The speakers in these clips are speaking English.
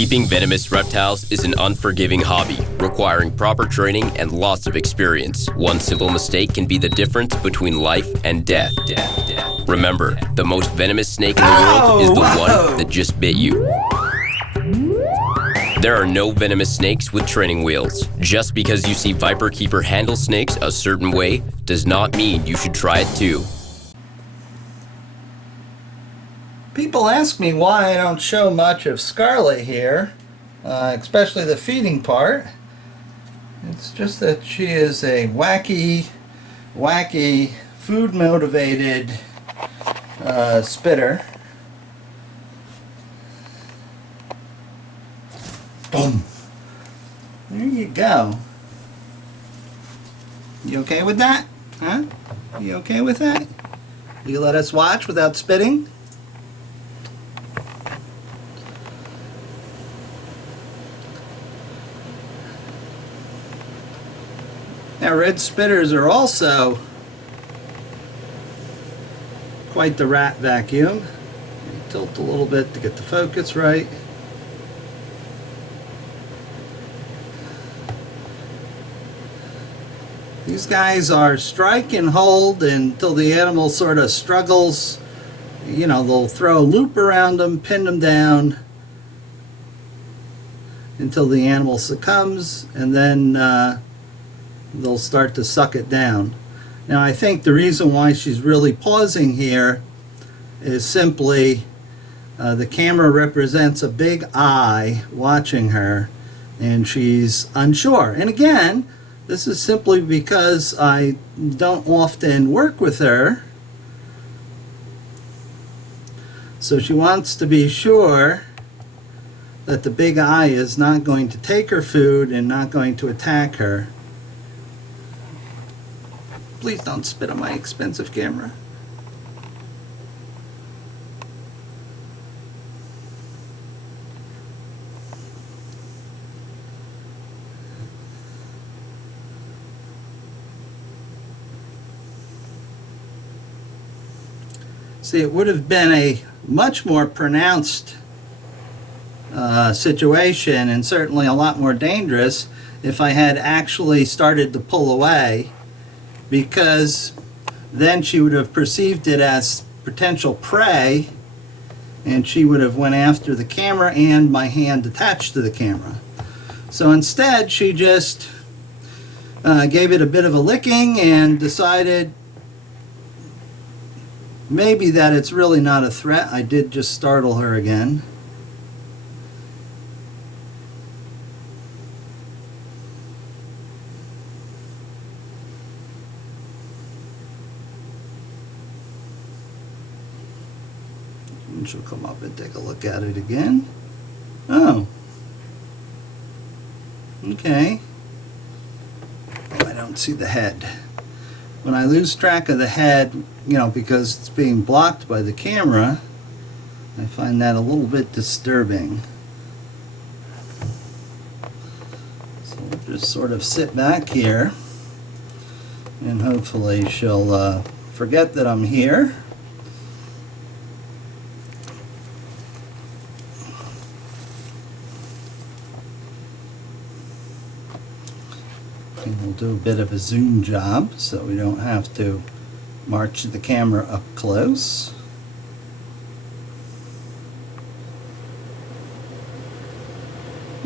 Keeping venomous reptiles is an unforgiving hobby, requiring proper training and lots of experience. One simple mistake can be the difference between life and death. Remember, the most venomous snake in the world is the one that just bit you. There are no venomous snakes with training wheels. Just because you see Viperkeeper handle snakes a certain way does not mean you should try it too. People ask me why I don't show much of Scarlet here, especially the feeding part. It's just that she is a wacky, food-motivated spitter. Boom. There you go. You okay with that? Huh? You okay with that? You let us watch without spitting? Now, red spitters are also quite the rat vacuum. Tilt a little bit to get the focus right. These guys are strike and hold until the animal sort of struggles. You know, they'll throw a loop around them, pin them down until the animal succumbs, and then they'll start to suck it down. Now, I think the reason why she's really pausing here is simply the camera represents a big eye watching her, and she's unsure. And again, this is simply because I don't often work with her. So she wants to be sure that the big eye is not going to take her food and not going to attack her. Please don't spit on my expensive camera. See, it would have been a much more pronounced situation, and certainly a lot more dangerous, if I had actually started to pull away, because then she would have perceived it as potential prey, and she would have went after the camera and my hand attached to the camera. So instead, she just gave it a bit of a licking and decided maybe that it's really not a threat. I did just startle her again. And she'll come up and take a look at it again. Oh. Okay. Oh, I don't see the head. When I lose track of the head, you know, because it's being blocked by the camera, I find that a little bit disturbing. So we'll just sort of sit back here, and hopefully she'll forget that I'm here. And we'll do a bit of a zoom job so we don't have to march the camera up close.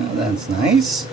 Oh, that's nice.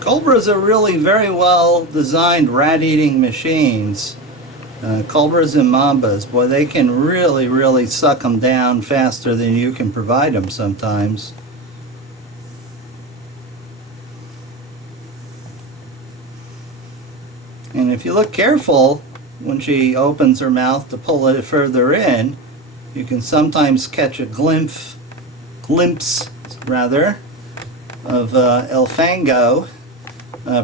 Cobras are really very well designed rat-eating machines. Cobras and mambas, boy, they can really suck them down faster than you can provide them sometimes. And if you look careful, when she opens her mouth to pull it further in, you can sometimes catch a glimpse of El Fango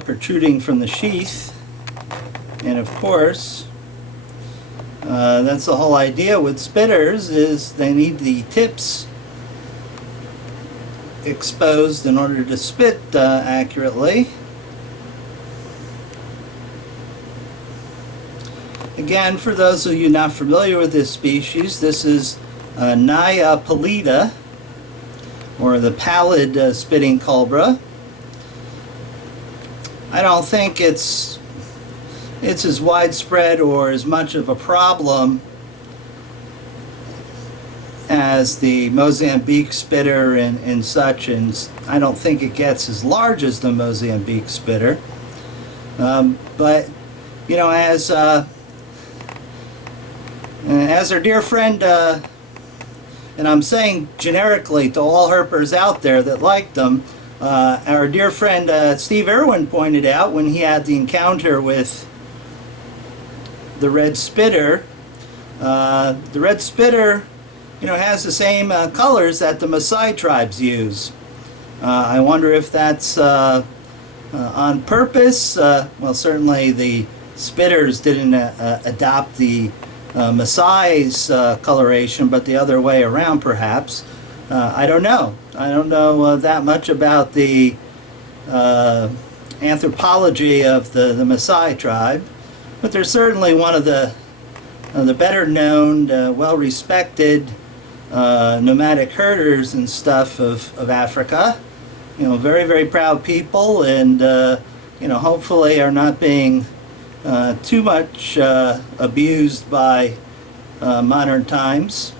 protruding from the sheath. And of course, that's the whole idea with spitters, is they need the tips exposed in order to spit accurately. Again, for those of you not familiar with this species, this is Naya pallida, or the pallid spitting cobra. I don't think it's as widespread or as much of a problem as the Mozambique spitter and such, and I don't think it gets as large as the Mozambique spitter. But you know, as our dear friend, and I'm saying generically to all herpers out there that like them, our dear friend Steve Irwin pointed out when he had the encounter with the red spitter, the red spitter, you know, has the same colors that the Maasai tribes use. I wonder if that's on purpose. Well, certainly the spitters didn't adopt the Maasai's coloration, but the other way around perhaps. I don't know. I don't know that much about the anthropology of the Maasai tribe, but they're certainly one of the better known, well respected nomadic herders and stuff of Africa. You know, very, very proud people, and you know, hopefully are not being too much abused by modern times.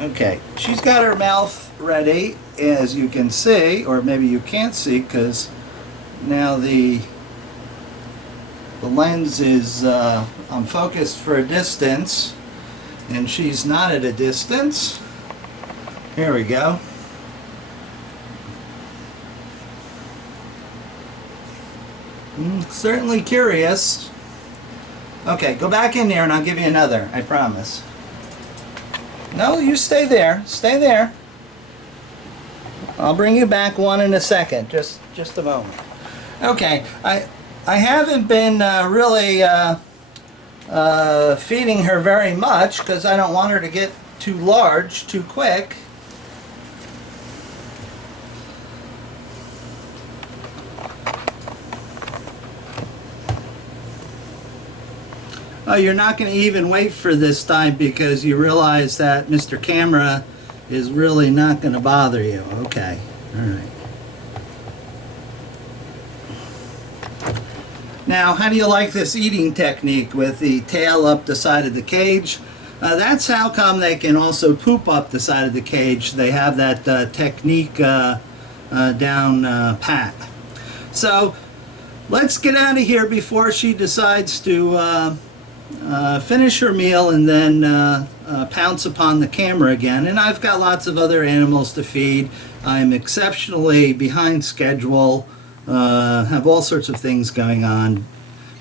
Okay, she's got her mouth ready, as you can see, or maybe you can't see because now the lens is I'm focused for a distance, and she's not at a distance. Here we go. Certainly curious. Okay, go back in there and I'll give you another, I promise. No, you stay there. Stay there. I'll bring you back one in a second. Just a moment. Okay, I haven't been really feeding her very much because I don't want her to get too large too quick. Oh, you're not going to even wait for this time because you realize that Mr. Camera is really not going to bother you. Okay, all right. Now, how do you like this eating technique with the tail up the side of the cage? That's how come they can also poop up the side of the cage. They have that technique down pat. So, let's get out of here before she decides to finish her meal and then pounce upon the camera again. And I've got lots of other animals to feed. I'm exceptionally behind schedule, have all sorts of things going on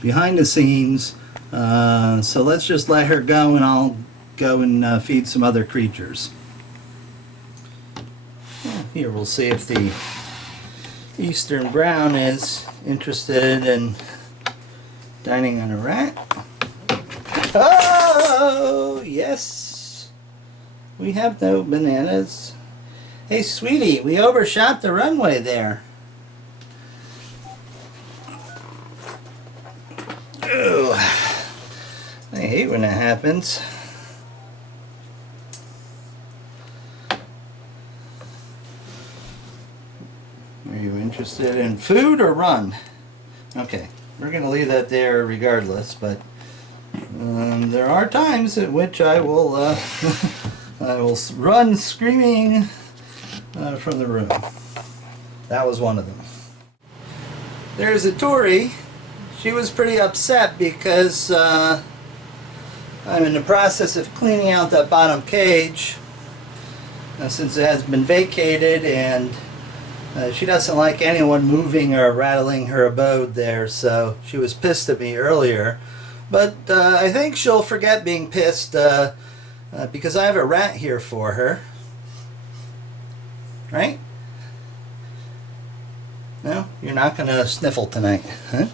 behind the scenes. So let's just let her go and I'll go and feed some other creatures. Here we'll see if the Eastern Brown is interested in dining on a rat. Oh, yes. We have no bananas. Hey, sweetie, we overshot the runway there. Ugh. I hate when that happens. Are you interested in food or run? Okay, we're going to leave that there regardless, but there are times at which I will I will run screaming from the room. That was one of them. There's a Tori. She was pretty upset because I'm in the process of cleaning out that bottom cage since it has been vacated, and she doesn't like anyone moving or rattling her abode there, so she was pissed at me earlier. But I think she'll forget being pissed because I have a rat here for her. Right? No? You're not going to sniffle tonight, huh?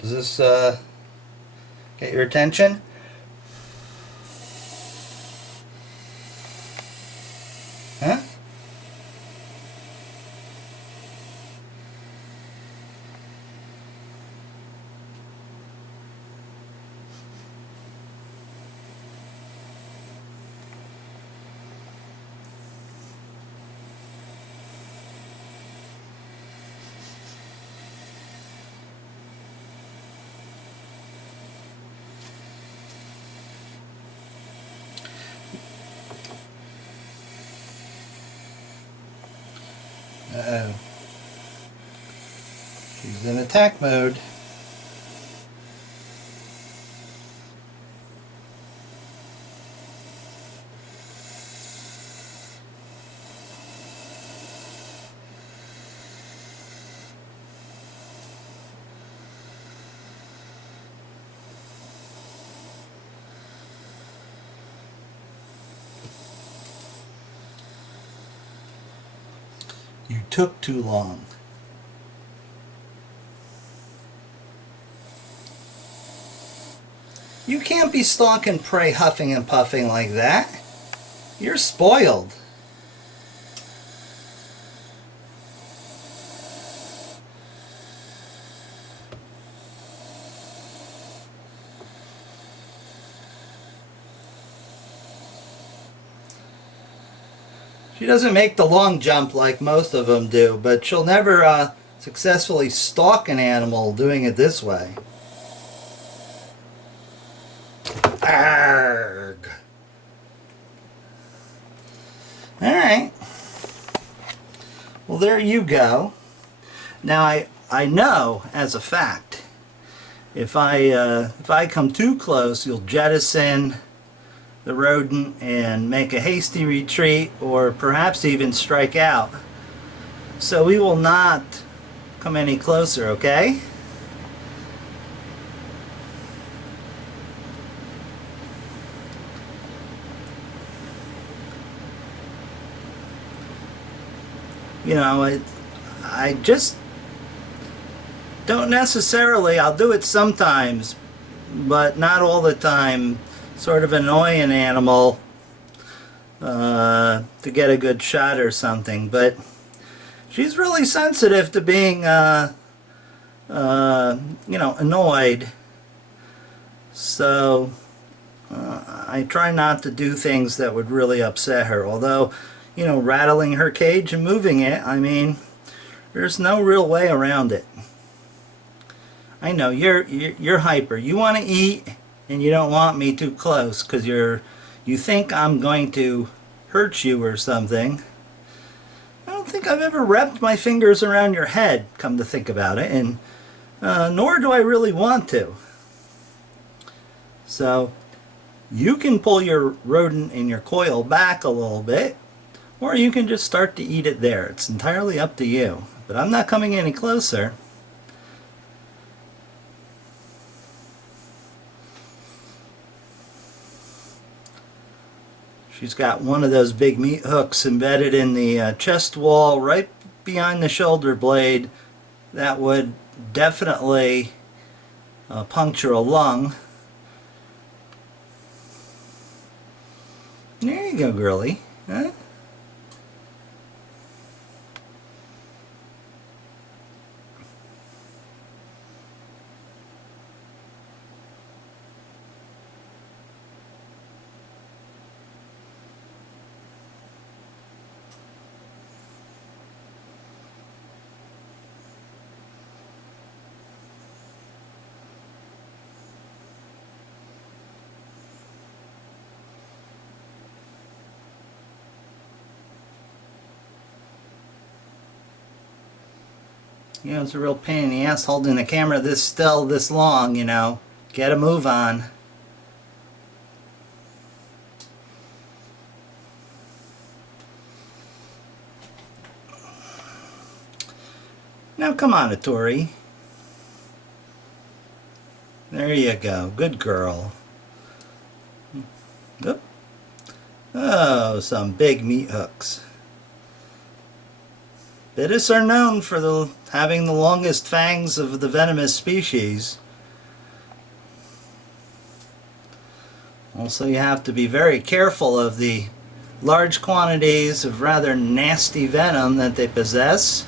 Does this Get your attention? Huh? Uh-oh. She's in attack mode. You took too long. You can't be stalking prey huffing and puffing like that. You're spoiled. She doesn't make the long jump like most of them do, but she'll never successfully stalk an animal doing it this way. Arrgh. Alright. Well, there you go. Now, I know as a fact, if I come too close, you'll jettison the rodent and make a hasty retreat, or perhaps even strike out. So we will not come any closer, okay? You know, I just don't necessarily, I'll do it sometimes, but not all the time, sort of annoy an animal to get a good shot or something. But she's really sensitive to being, you know, annoyed. So I try not to do things that would really upset her. Although, you know, rattling her cage and moving it, I mean, there's no real way around it. I know you're hyper. You want to eat, and you don't want me too close because you think I'm going to hurt you or something. I don't think I've ever wrapped my fingers around your head, come to think about it, and nor do I really want to. So you can pull your rodent in your coil back a little bit, or you can just start to eat it there. It's entirely up to you. But I'm not coming any closer. She's got one of those big meat hooks embedded in the chest wall right behind the shoulder blade. That would definitely puncture a lung. There you go, girlie. Huh? You know, it's a real pain in the ass holding the camera this still, this long, you know. Get a move on. Now come on, Tori. There you go. Good girl. Oop. Oh, some big meat hooks. Bittis are known for having the longest fangs of the venomous species. Also, you have to be very careful of the large quantities of rather nasty venom that they possess.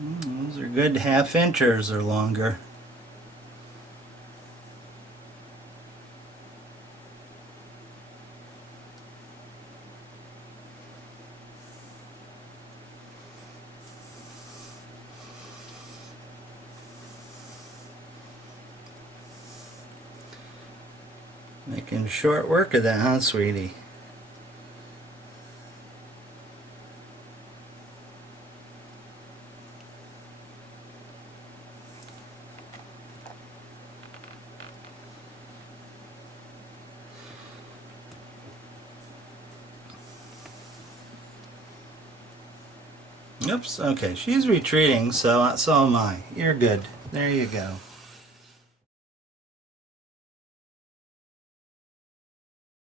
Those are good half-inchers or longer. Making short work of that, huh, sweetie? Oops, okay, she's retreating, so am I. You're good. There you go.